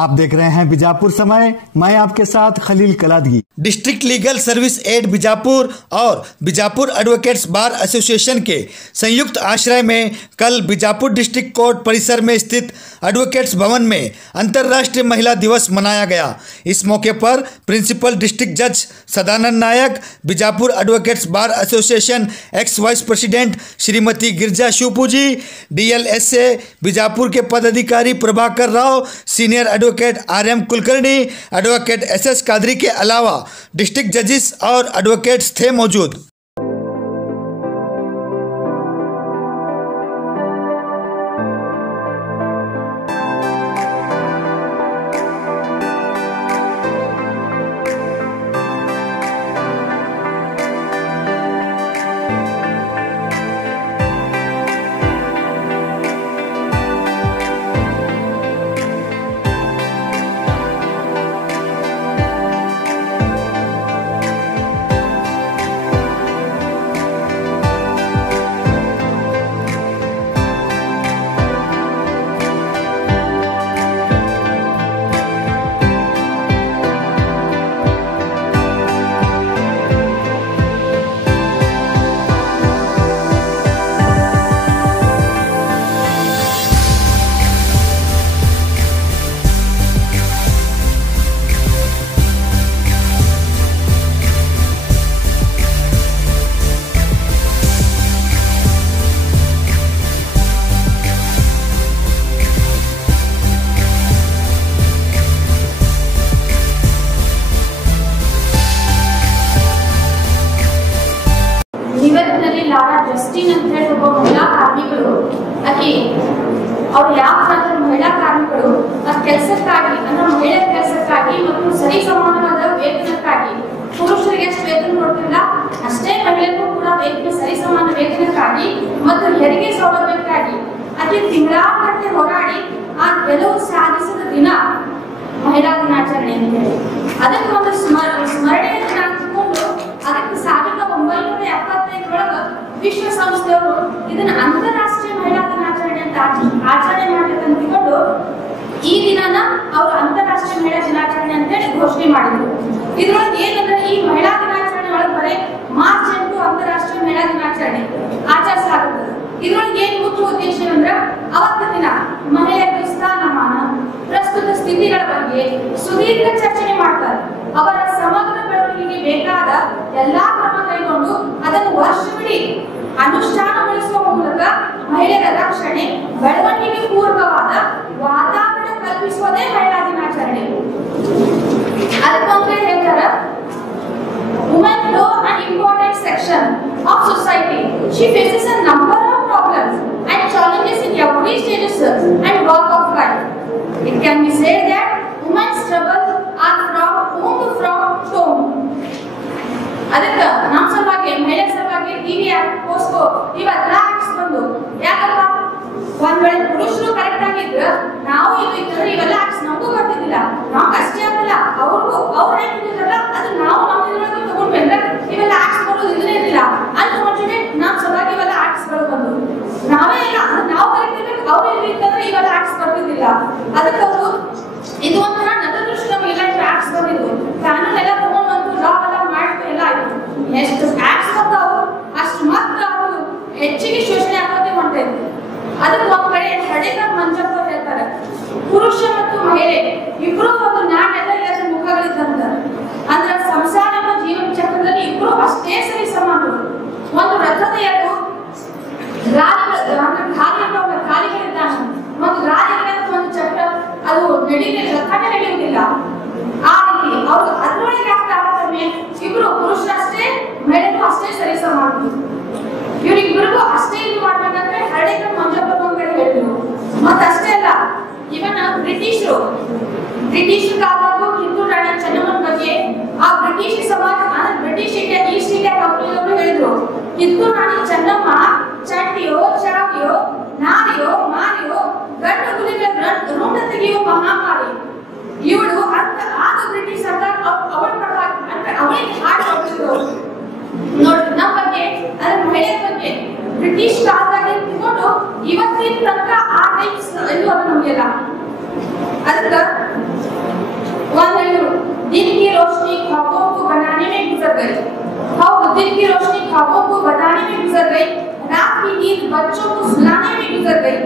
आप देख रहे हैं बीजापुर समय, मैं आपके साथ Khalil Kaladagi. District legal service aid Bijapur और बीजापुर एडवोकेट्स बार एसोसिएशन के संयुक्त आश्रय में कल बीजापुर डिस्ट्रिक्ट कोर्ट परिसर में स्थित एडवोकेट्स भवन में अंतर्राष्ट्रीय महिला दिवस मनाया गया। इस मौके पर प्रिंसिपल डिस्ट्रिक्ट जज Sadanand Nayak, Bijapur advocates bar association ex vice president Shrimati Girja Shivpuji, DLSA Bijapur के पदाधिकारी Prabhakar Rao, senior advocate RM Kulkarni, advocate SS Kadri के अलावा डिस्ट्रिक्ट जजेस और एडवोकेट्स थे मौजूद। ಜಸ್ಟಿನ್ ಅಂತ ಹೇಳಿ ಒಬ್ಬ ಮಹಿಳಾ ಕಾರ್ಮಿಕರು ಆಕೆ ಅವ್ರು ಯಾವ ಥರದ ಮಹಿಳಾ ಕಾರ್ಮಿಕರು ಆ ಕೆಲಸಕ್ಕಾಗಿ ಅಂದ್ರೆ ಮಹಿಳೆಯರ ಕೆಲಸಕ್ಕಾಗಿ ಮತ್ತು ಸರಿ ಸಮಾನವಾದ ವೇತನಕ್ಕಾಗಿ ಪುರುಷರಿಗೆ ಎಷ್ಟು ವೇತನ ಕೊಡ್ತಿಲ್ಲ ಅಷ್ಟೇ ಮಹಿಳೆಯರಿಗೂ ಕೂಡ ವೇತನ ಸರಿ ಸಮಾನ ವೇತನಕ್ಕಾಗಿ ಮತ್ತು ಹೆರಿಗೆ ಸೌಲಭ್ಯಕ್ಕಾಗಿ ಆಕೆ ತಿಂಗಳಾಗಟ್ಟಲೆ ಹೋರಾಡಿ ಆ ಗೆಲುವು ಸಾಧಿಸಿದ ದಿನ ಮಹಿಳಾ ದಿನಾಚರಣೆ ಅಂತ ಹೇಳಿ ಅದಕ್ಕೆ ಒಂದು ಸ್ಮರಣೆಯನ್ನು ಅಂದ್ಕೊಂಡು ಅದಕ್ಕೆ 1975 ವಿಶ್ವಸಂಸ್ಥೆಯವರು ಇದನ್ನ ಅಂತಾರಾಷ್ಟ್ರೀಯ ಮಹಿಳಾ ದಿನಾಚರಣೆ ಅಂತ ಆಚರಣೆ ಮಾಡ್ಬೇಕು ಅಂದ್ಕೊಂಡು ಈ ದಿನನ ಅವರು ಅಂತಾರಾಷ್ಟ್ರೀಯ ಮಹಿಳಾ ದಿನಾಚರಣೆ ಅಂತ ಹೇಳಿ ಘೋಷಣೆ ಮಾಡಿದ್ರು। ಇದ್ರೊಳಗೆ ಏನಂದ್ರೆ ಈ ಮಹಿಳಾ ದಿನಾಚರಣೆ ಒಳಗೆ ಬರೀ ಮಾರ್ಚ್ 8 ಅಂತಾರಾಷ್ಟ್ರೀಯ ಮಹಿಳಾ ದಿನಾಚರಣೆ ಆಚರಿಸಲಾಗುತ್ತದೆ। ಇದ್ರೊಳಗೆ ಏನು ಮುಖ್ಯ ಉದ್ದೇಶ ಅಂದ್ರೆ ಅವತ್ತಿನ ದಿನ ಮಹಿಳೆಯರಿಗೆ ಸ್ಥಾನಮಾನ, ಪ್ರಸ್ತುತ ಸ್ಥಿತಿಗಳ ಬಗ್ಗೆ ಸುದೀರ್ಘ ಚರ್ಚೆ ಮಾಡ್ತಾರೆ। ಅವರ ಸಮಗ್ರ ಬೆಳವಣಿಗೆಗೆ ಬೇಕಾದ ಎಲ್ಲಾ ಕ್ರಮ ಕೈಗೊಂಡು ಅದನ್ನು ವರ್ಷವಿಡೀ ಅನುಷ್ಠಾನಗೊಳಿಸುವ ಮೂಲಕ ಮಹಿಳೆಯರ ರಕ್ಷಣೆ, ಬೆಳವಣಿಗೆಗೆ ಪೂರಕವಾದ ವಾತಾವರಣ ಕಲ್ಪಿಸುವುದೇ ಮಹಿಳಾ ದಿನಾಚರಣೆ। ಅದಕ್ಕೊಂದು ಹೇಳ್ತಾರೆ, women know an important section of society. She faces a number of problems and challenges in every stages and walk of life. It can be said that women's struggles are from womb from tomb. ಅದಕ್ಕೆ ನಮ್ಮ ಸಲುವಾಗಿ ಮಹಿಳೆಯರ ಸಲುವಾಗಿ TV POCSO ಇವೆಲ್ಲ acts ಬಂದು ಯಾಕಪ್ಪ ಒಂದ್ ವೇಳೆ ಪುರುಷರು ಕರೆಕ್ಟ್ ಆಗಿದ್ರೆ ನಾವು ಇದು ಇದ್ರೆ ಇವೆಲ್ಲ ಆಕ್ಟ್ಸ್ ನಮಗೂ ಬರ್ತಿದ್ದಿಲ್ಲ, ನಾವು ಅಷ್ಟೇ ಆಗಲ್ಲ ಅವ್ರಿಗೂ ಅವ್ರು ಹೇಳ್ತಿದ್ರಲ್ಲ ಅದು ನಾವು ನಮ್ಮ ಇದ್ರೊಳಗೆ ತಗೊಂಡ್ಬಂದ್ರೆ ಇವೆಲ್ಲ ಆಕ್ಟ್ಸ್ ಬರೋದು ಇರಲಿಲ್ಲ ಅಂತ ನೋಡ್ತೀವಿ। ನಮ್ಮ ಸಲುವಾಗಿ ಇವೆಲ್ಲ ಆಕ್ಟ್ಸ್ಗಳು ಬಂದು ನಾವೇ ಇಲ್ಲ ನಾವು ಕರೆಕ್ಟ್ ಇರ್ಬೇಕು, ಅವ್ರು ಇರ್ಲಿಕ್ಕಂದ್ರೆ ಇವೆಲ್ಲ ಆಕ್ಟ್ಸ್ ಬರ್ತಿದ್ದಿಲ್ಲ। ಅದಕ್ಕೆ ಅವರು ಇದು ಒಂಥರ ನತದೃಷ್ಟ ನಮಗೆಲ್ಲ ಆಕ್ಟ್ಸ್ ಬಂದಿದ್ವು, ಕಾನೂನೆಲ್ಲ ತಗೊಂಡ್ಬಂದು ಲಾ ಎಲ್ಲ ಮಾಡಿದ್ರು ಎಲ್ಲ ಆಯ್ತು। ಎಷ್ಟು ಆಕ್ಟ್ಸ್ ಬರ್ತಾವು ಅಷ್ಟು ಮಾತ್ರ ಅವರು ಹೆಚ್ಚಿಗೆ ಶೋಷಣೆ ಆಗೋದೇ ಮಾಡ್ತಾ ಇದ್ರು। ಅದಕ್ಕೆ ಒಂದ್ ಕಡೆ ಹಡೇಕರ್ ಮಂಜಪ್ಪ ಹೇಳ್ತಾರೆ, ಪುರುಷ ಮತ್ತು ಮಹಿಳೆ ಇಬ್ರು ಒಂದು ನಾಣ್ಯದ ಎರಡು ಮುಖಗಳಿದ್ದಂತ, ಅಂದ್ರೆ ಸಂಸಾರ ಮತ್ತು ಜೀವನ ಚಕ್ರದಲ್ಲಿ ಇಬ್ರು ಅಷ್ಟೇ ಸರಿ ಸಮಾನರು। ಒಂದು ರಥದ ಎರಡು ಗಾಲಿಗಳಿದ್ದಾನೆ, ಒಂದು ಗಾಲಿಗಳ ಒಂದು ಚಕ್ರ ಅದು ರಥನೇ ನಡೆಯುವುದಿಲ್ಲ। ಆ ರೀತಿ ಅವರು ಅದರೊಳಗೆ ಆಗ್ತಾನೆ ಇಬ್ರು ಪುರುಷರಷ್ಟೇ ಮಹಿಳೆಗೂ ಅಷ್ಟೇ ಸರಿ ಸಮಾನರು। ಇವರಿಬ್ಬರಿಗೂ ಅಷ್ಟೇ ಇದು ಮಾಡ್ಬೇಕಂದ್ರೆ ಹರಡೇಕರ್ ಮಂಜಪ್ಪ ಒಂದ್ ಕಡೆ ಹೇಳಿದ್ರು। ಮತ್ತಷ್ಟೇ ಅಲ್ಲ, ಇವನ್ ಬ್ರಿಟಿಷ್ ಕಾಲದ್ದು ಕಿತ್ತೂರು ರಾಣಿ ಚೆನ್ನಮ್ಮನ ಬಗ್ಗೆ ಆ ಬ್ರಿಟಿಷ್ ಸಮಾಜ ಅಂದ್ರೆ ಬ್ರಿಟಿಷ್ ಇಂಡಿಯಾ ಈಸ್ಟ್ ಇಂಡಿಯಾ ಕಂಪನಿಯವರು ಹೇಳಿದ್ರು, ಕಿತ್ತೂರು ರಾಣಿ ಚೆನ್ನಮ್ಮ ಚಂಡಿಯೋ ಚಾವಿಯೋ ನಾರಿಯೋ ಮಾರಿಯೋ ಗಂಡು ಹುಲಿಗಳ ಋಣ ತೆಗೆಯುವ ಮಹಾಮಾರಿ ಇವಳು ಅಂತ ಆಗ ಬ್ರಿಟಿಷ್ ಸರ್ಕಾರ ಅವಳ ಪರವಾಗಿ ಅಂದ್ರೆ ಅವಳಿಗೆ ಹಾಡು ಕೊಟ್ಟಿದ್ರು ನೋಡ್ರಿ। ನಮ್ಮ ಬಗ್ಗೆ ಅಂದ್ರೆ ಮಹಿಳೆಯರ ಬಗ್ಗೆ ಬ್ರಿಟಿಷ್ ಕಾಲದಲ್ಲಿ ತಗೊಂಡು ಇವತ್ತಿನ ತನಕ ಆ ಟೈಪ್ಸ್ ಎಲ್ಲೂ ಅದು ನಮಗೆಲ್ಲ ಅದಕ್ಕೆ दिन की रोशनी ख्वाबों को बताने में गुजर गई, रात की नींद बच्चों को सुलाने में गुजर गई।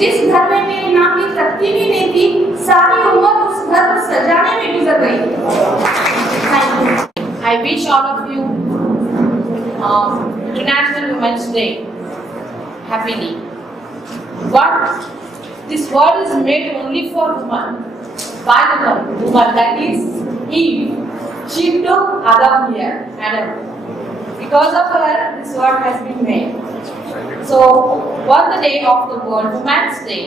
जिस घर में मेरे नाम की तख्ती भी नहीं थी, सारी उम्र उस घर को सजाने में गुजर गई। I wish all of you International Women's Day happily. But this world is made only for women, by the woman, that is Eve. She took Adam here, Adam. Because of her, this world has been made. So, on the day of the World Women's Day,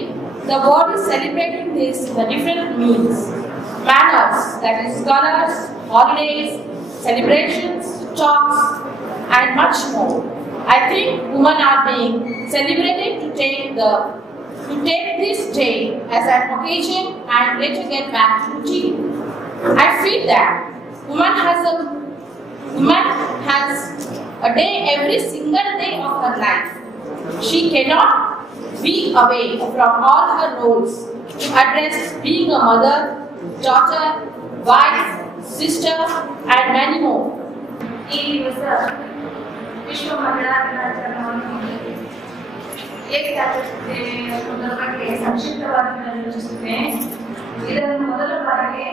the world is celebrating this in the different means, manners, that is colors, holidays, celebrations, talks, and much more. I think women are being celebrated to take this day as an occasion and later get back to routine. I feel that woman has a day every single day of her life. She cannot be away from all her roles to address being a mother, daughter, wife, sister, and many more. विश्व महिला दिनाचರಣೆಯನ್ನು ಏಕತಾನತೆಯ ಬಗ್ಗೆ ಸಂಕ್ಷಿಪ್ತವಾಗಿ ನಿರ್ವಹಿಸುತ್ತೇನೆ. ಇದನ್ನು ಮೊದಲ ಬಾರಿಗೆ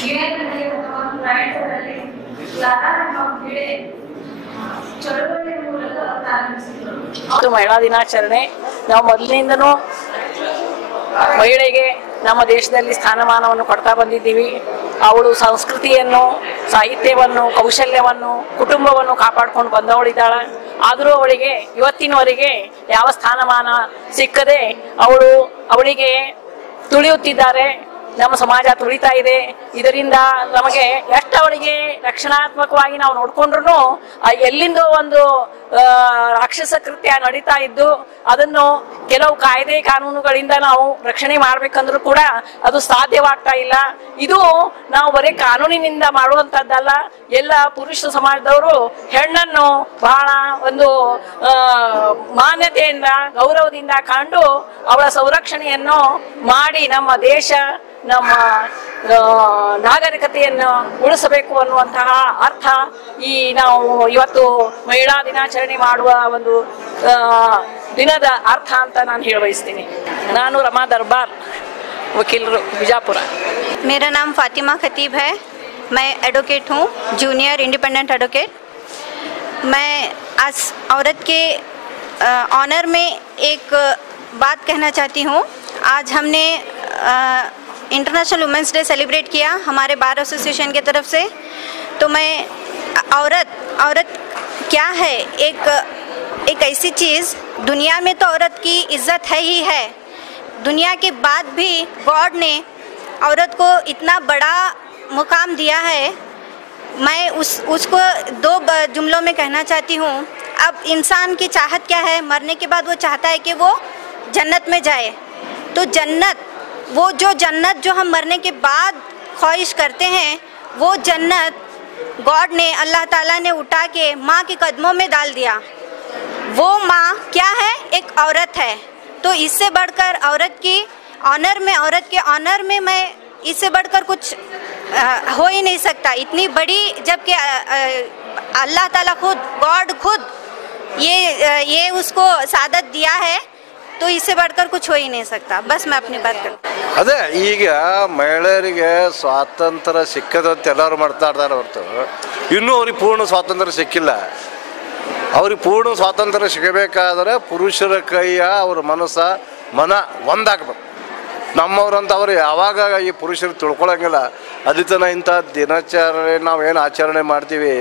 1991 Lara ಎಂಬ ಮಹಿಳೆ ಚಳವಳಿಯ ಮೂಲಕ ಪ್ರಾರಂಭಿಸಿದರು. ಮಹಿಳಾ ದಿನಾಚರಣೆ ನಾವು ಮೊದಲಿನಿಂದನೂ ಮಹಿಳೆಗೆ ನಮ್ಮ ದೇಶದಲ್ಲಿ ಸ್ಥಾನಮಾನವನ್ನು ಕೊಡ್ತಾ ಬಂದಿದ್ದೀವಿ. ಅವಳು ಸಂಸ್ಕೃತಿಯನ್ನು, ಸಾಹಿತ್ಯವನ್ನು, ಕೌಶಲ್ಯವನ್ನು, ಕುಟುಂಬವನ್ನು ಕಾಪಾಡಿಕೊಂಡು ಬಂದವಳಿದ್ದಾಳೆ. ಆದರೂ ಅವಳಿಗೆ ಇವತ್ತಿನವರೆಗೆ ಯಾವ ಸ್ಥಾನಮಾನ ಸಿಕ್ಕದೆ ಅವಳಿಗೆ ತುಳಿಯುತ್ತಿದ್ದಾರೆ. ನಮ್ಮ ಸಮಾಜ ತುಳಿತಾ ಇದೆ. ಇದರಿಂದ ನಮಗೆ ಎಷ್ಟು ಅವಳಿಗೆ ರಕ್ಷಣಾತ್ಮಕವಾಗಿ ನಾವು ನೋಡ್ಕೊಂಡ್ರು ಎಲ್ಲಿಂದೋ ಒಂದು ರಾಕ್ಷಸ ಕೃತ್ಯ ನಡೀತಾ ಇದ್ದು ಅದನ್ನು ಕೆಲವು ಕಾಯ್ದೆ ಕಾನೂನುಗಳಿಂದ ನಾವು ರಕ್ಷಣೆ ಮಾಡ್ಬೇಕಂದ್ರೂ ಕೂಡ ಅದು ಸಾಧ್ಯವಾಗ್ತಾ ಇಲ್ಲ. ಇದು ನಾವು ಬರೀ ಕಾನೂನಿನಿಂದ ಮಾಡುವಂತದ್ದಲ್ಲ. ಎಲ್ಲ ಪುರುಷ ಸಮಾಜದವರು ಹೆಣ್ಣನ್ನು ಬಹಳ ಒಂದು ಮಾನ್ಯತೆಯಿಂದ, ಗೌರವದಿಂದ ಕಂಡು ಅವಳ ಸಂರಕ್ಷಣೆಯನ್ನು ಮಾಡಿ ನಮ್ಮ ದೇಶ, ನಮ್ಮ ನಾಗರಿಕತೆಯನ್ನು ಉಳಿಸಬೇಕು ಅನ್ನುವಂತಹ ಅರ್ಥ ಈ ನಾವು ಇವತ್ತು ಮಹಿಳಾ ದಿನಾಚರಣೆ ಮಾಡುವ ಒಂದು ದಿನದ अर्थ ಅಂತ ನಾನು ಹೇಳಬಯಸ್ತೀನಿ. ನಾನು रमा दरबार वकील बीजापुर। मेरा नाम फातिमा खतीब है। मैं एडवोकेट हूँ, जूनियर इंडिपेंडेंट एडवोकेट। मैं आज औरत के ऑनर में एक बात कहना चाहती हूँ। आज हमने इंटरनेशनल वुमेंस डे सेलिब्रेट किया हमारे बार एसोसिएशन की तरफ से। तो मैं औरत क्या है, एक ऐसी चीज़, दुनिया में तो औरत की इज्जत है ही है। दुनिया के बाद भी गॉड ने औरत को इतना बड़ा मुकाम दिया है। मैं उसको दो जुमलों में कहना चाहती हूँ। अब इंसान की चाहत क्या है, मरने के बाद वो चाहता है कि वो जन्नत में जाए। तो जन्नत, वो जो जन्नत जो हम मरने के बाद ख्वाहिश करते हैं, वो जन्नत गॉड ने, अल्लाह ताला ने उठा के माँ के कदमों में डाल दिया। वो माँ क्या है, एक औरत है। तो इससे बढ़कर औरत की ऑनर में, औरत के ऑनर में मैं इससे बढ़कर कुछ हो ही नहीं सकता। इतनी बड़ी, जबकि अल्लाह ताला खुद, गॉड खुद ये उसको सादत दिया है, तो इससे बढ़कर कुछ हो ही नहीं सकता। बस मैं अपनी बात करती हूँ। ಅದೇ ಈಗ ಮಹಿಳೆಯರಿಗೆ ಸ್ವಾತಂತ್ರ್ಯ ಸಿಕ್ಕದಂತ ಎಲ್ಲರೂ ಮಾತಾಡ್ತಾರೆ ಹೊರತು ಇನ್ನೂ ಅವ್ರಿಗೆ ಪೂರ್ಣ ಸ್ವಾತಂತ್ರ್ಯ ಸಿಕ್ಕಿಲ್ಲ. ಅವ್ರಿಗೆ ಪೂರ್ಣ ಸ್ವಾತಂತ್ರ್ಯ ಸಿಗಬೇಕಾದ್ರೆ ಪುರುಷರ ಕೈಯ ಅವ್ರ ಮನ ಒಂದಾಗಬೇಕು. ನಮ್ಮವ್ರಂತ ಅವರು ಯಾವಾಗ ಈ ಪುರುಷರು ತಿಳ್ಕೊಳಂಗಿಲ್ಲ. ಅಲ್ಲಿ ತನಕ ಇಂಥ ದಿನಾಚರಣೆ ನಾವೇನು ಆಚರಣೆ ಮಾಡ್ತೀವಿ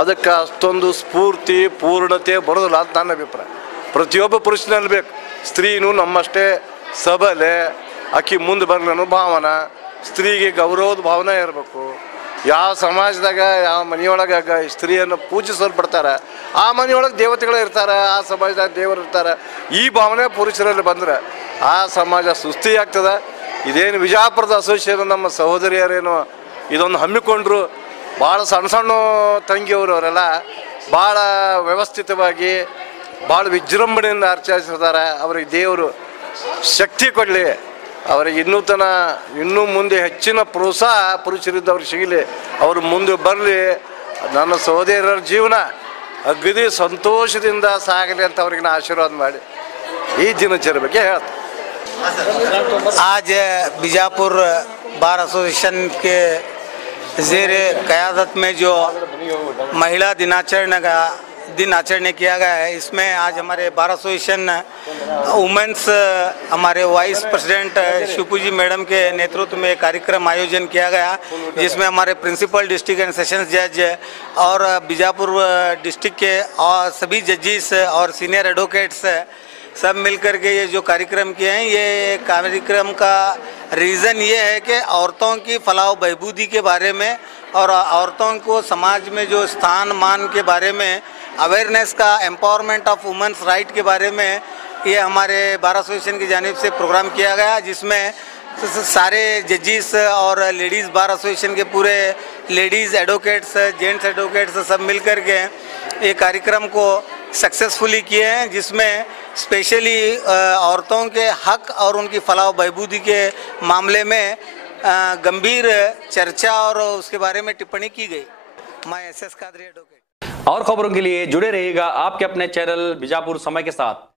ಅದಕ್ಕೆ ಅಷ್ಟೊಂದು ಸ್ಫೂರ್ತಿ, ಪೂರ್ಣತೆ ಬರೋದಿಲ್ಲ ಅಂತ ನನ್ನ ಅಭಿಪ್ರಾಯ. ಪ್ರತಿಯೊಬ್ಬ ಪುರುಷನಲ್ಲಿ ಬೇಕು. ಸ್ತ್ರೀನೂ ನಮ್ಮಷ್ಟೇ ಸಬಲೆ, ಆಕಿ ಮುಂದೆ ಬರಲಿ ಅನ್ನೋ ಭಾವನೆ, ಸ್ತ್ರೀಗೆ ಗೌರವದ ಭಾವನೆ ಇರಬೇಕು. ಯಾವ ಸಮಾಜದಾಗ, ಯಾವ ಮನೆಯೊಳಗೆ ಸ್ತ್ರೀಯನ್ನು ಪೂಜಿಸಲ್ಪಡ್ತಾರೆ ಆ ಮನೆಯೊಳಗೆ ದೇವತೆಗಳು ಇರ್ತಾರೆ, ಆ ಸಮಾಜದಾಗ ದೇವರು ಇರ್ತಾರೆ. ಈ ಭಾವನೆ ಪುರುಷರಲ್ಲಿ ಬಂದರೆ ಆ ಸಮಾಜ ಸುಸ್ಥಿಯಾಗ್ತದೆ. ಇದೇನು ವಿಜಯಪುರದ ಅಸೋಸಿಯೇಷನ್ ನಮ್ಮ ಸಹೋದರಿಯರೇನು ಇದೊಂದು ಹಮ್ಮಿಕೊಂಡ್ರು. ಭಾಳ ಸಣ್ಣ ಸಣ್ಣ ತಂಗಿಯವರು ಅವರೆಲ್ಲ ಭಾಳ ವ್ಯವಸ್ಥಿತವಾಗಿ, ಭಾಳ ವಿಜೃಂಭಣೆಯಿಂದ ಆಚರಿಸ್ತಾರೆ. ಅವ್ರಿಗೆ ದೇವರು ಶಕ್ತಿ ಕೊಡಲಿ, ಅವರಿಗೆ ಇನ್ನೂ ಮುಂದೆ ಹೆಚ್ಚಿನ ಪ್ರೋತ್ಸಾಹ ಪುರುಷರಿದ್ದವ್ರಿಗೆ ಸಿಗಲಿ, ಅವರು ಮುಂದೆ ಬರಲಿ. ನನ್ನ ಸಹೋದರರ ಜೀವನ ಅಗದಿ ಸಂತೋಷದಿಂದ ಸಾಗಲಿ ಅಂತ ಅವ್ರಿಗೆ ನಾ ಆಶೀರ್ವಾದ ಮಾಡಿ ಈ ದಿನಚರಿ ಬಗ್ಗೆ ಹೇಳ್ತೀನಿ. आज बीजापुर बार एसोसिएशन के ज़ेर क़यादत में जो महिला दिन आचरण किया गया है, इसमें आज हमारे बार एसोसिएशन वुमेंस हमारे वाइस प्रेसिडेंट शिवपू जी मैडम के नेतृत्व में कार्यक्रम आयोजन किया गया, जिसमें हमारे प्रिंसिपल डिस्ट्रिक्ट एंड सेशंस जज और बीजापुर डिस्ट्रिक्ट के और सभी जजेस और सीनियर एडवोकेट्स सब मिलकर के ये जो कार्यक्रम किए हैं, ये कार्यक्रम का रीज़न ये है कि औरतों की फलाह बहबूदी के बारे में और औरतों को समाज में जो स्थान मान के बारे में अवेयरनेस का, एम्पावरमेंट ऑफ वुमेन्स राइट के बारे में ये हमारे बार एसोसिएशन की जानिब से प्रोग्राम किया गया, जिसमें सारे जजेस और लेडीज़ बार एसोसिएशन के पूरे लेडीज़ एडवोकेट्स, जेंट्स एडवोकेट्स सब मिलकर के ये कार्यक्रम को सक्सेसफुली किए हैं, जिसमें स्पेशली औरतों के हक और उनकी फलाह बहबूदी के मामले में गंभीर चर्चा और उसके बारे में टिप्पणी की गई। मैं SS कादरी एडवोकेट। और खबरों के लिए जुड़े रहिएगा आपके अपने चैनल बीजापुर समय के साथ।